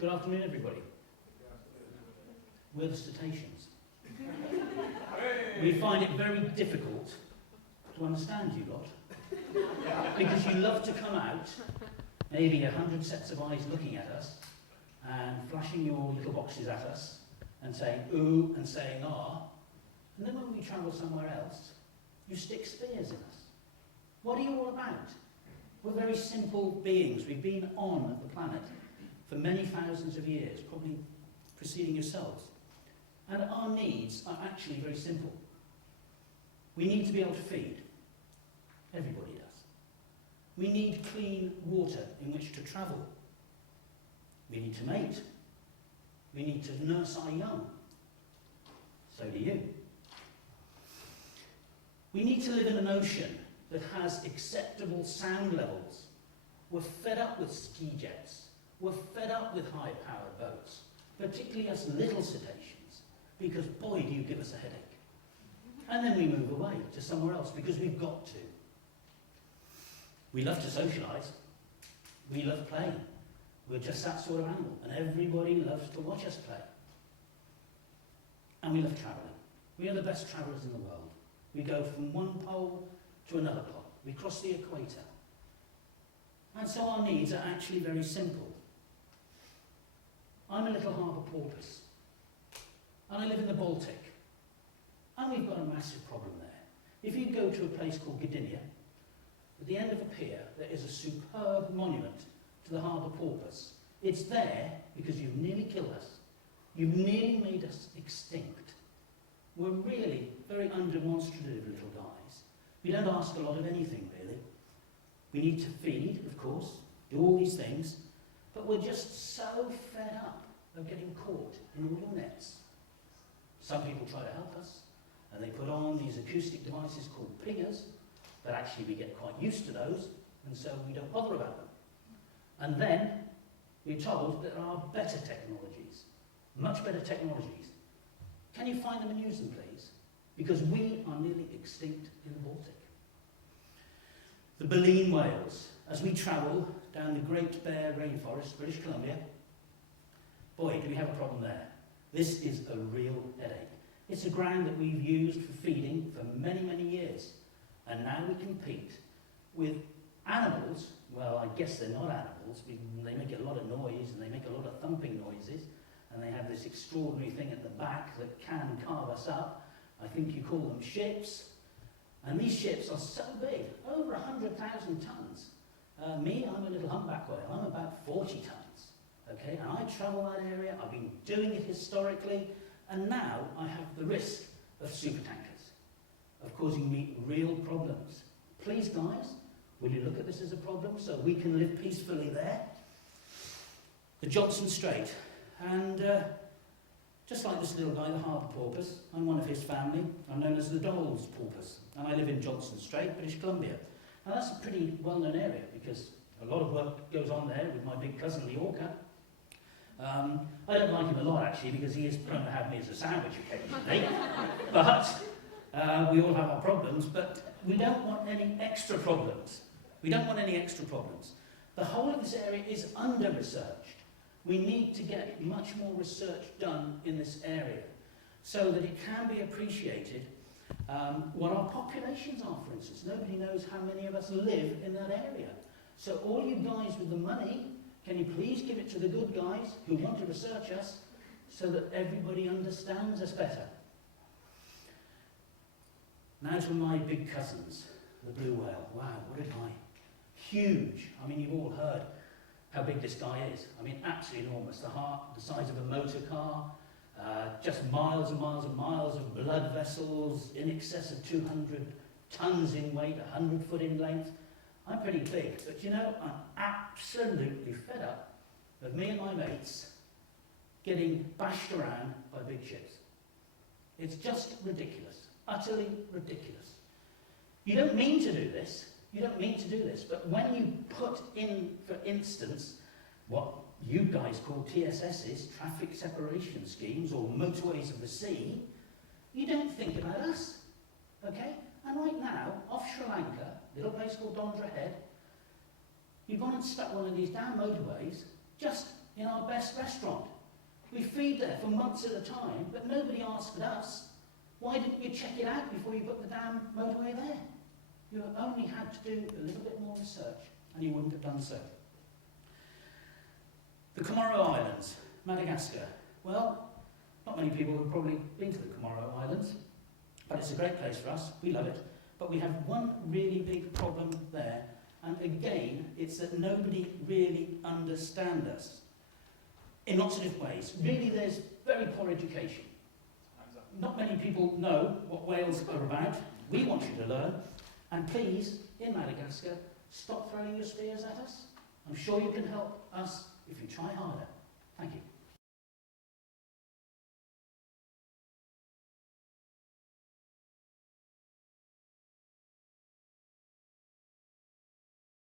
Good afternoon, everybody. We're the cetaceans. We find it very difficult to understand you lot, because you love to come out, maybe 100 sets of eyes looking at us, and flashing your little boxes at us, and saying ooh, and saying ah, and then when we travel somewhere else, you stick spears in us. What are you all about? We're very simple beings. We've been on the planet for many thousands of years, probably preceding yourselves. And our needs are actually very simple. We need to be able to feed. Everybody does. We need clean water in which to travel. We need to mate. We need to nurse our young. So do you. We need to live in an ocean that has acceptable sound levels. We're fed up with ski jets. We're fed up with high-powered boats, particularly us little cetaceans, because boy, do you give us a headache. And then we move away to somewhere else because we've got to. We love to socialise. We love playing. We're just that sort of animal, and everybody loves to watch us play. And we love travelling. We are the best travellers in the world. We go from one pole to another pole. We cross the equator. And so our needs are actually very simple. I'm a little harbour porpoise, and I live in the Baltic, and we've got a massive problem there. If you go to a place called Gdynia, at the end of a pier, there is a superb monument to the harbour porpoise. It's there because you've nearly killed us. You've nearly made us extinct. We're really very undemonstrative little guys. We don't ask a lot of anything, really. We need to feed, of course, do all these things, but we're just so fed up of getting caught in all your nets. Some people try to help us, and they put on these acoustic devices called pingers, but actually we get quite used to those, and so we don't bother about them. And then we're told that there are better technologies, much better technologies. Can you find them and use them, please? Because we are nearly extinct in the Baltic. The baleen whales, as we travel down the Great Bear Rainforest, British Columbia, boy, do we have a problem there. This is a real headache. It's a ground that we've used for feeding for many, many years. And now we compete with animals. Well, I guess they're not animals. They make a lot of noise, and they make a lot of thumping noises. And they have this extraordinary thing at the back that can carve us up. I think you call them ships. And these ships are so big, over 100,000 tons. Me, I'm a little humpback whale. I'm about 40 tons. Okay, and I travel that area. I've been doing it historically. And now I have the risk of supertankers, of causing me real problems. Please, guys, will you look at this as a problem so we can live peacefully there? The Johnson Strait. And just like this little guy, the harbour porpoise, I'm one of his family. I'm known as the Dole's porpoise, and I live in Johnson Strait, British Columbia. Now that's a pretty well-known area because a lot of work goes on there with my big cousin, the orca. I don't like him a lot, actually, because he is prone to have me as a sandwich occasionally. But we all have our problems, but we don't want any extra problems. We don't want any extra problems. The whole of this area is under-researched. We need to get much more research done in this area so that it can be appreciated what our populations are, for instance. Nobody knows how many of us live in that area. So all you guys with the money, can you please give it to the good guys who want to research us so that everybody understands us better? Now to my big cousins, the blue whale. Wow, what a guy. Huge. I mean, you've all heard how big this guy is. I mean, absolutely enormous. The size of a motor car, just miles and miles and miles of blood vessels, in excess of 200 tons in weight, 100 foot in length. I'm pretty big, but you know, I'm absolutely fed up of me and my mates getting bashed around by big ships. It's just ridiculous, utterly ridiculous. You don't mean to do this. You don't mean to do this, but when you put in, for instance, what you guys call TSSs, traffic separation schemes, or motorways of the sea, you don't think about us, okay? And right now, off Sri Lanka, a little place called Dondra Head, you've gone and stuck one of these damn motorways just in our best restaurant. We feed there for months at a time, but nobody asked us, why didn't you check it out before you put the damn motorway there? You only had to do a little bit more research, and you wouldn't have done so. The Comoro Islands, Madagascar. Well, not many people have probably been to the Comoro Islands, but it's a great place for us. We love it. But we have one really big problem there, and again, it's that nobody really understands us in lots of different ways. Really, there's very poor education. Not many people know what whales are about. We want you to learn. And please, in Madagascar, stop throwing your spears at us. I'm sure you can help us if you try harder. Thank you.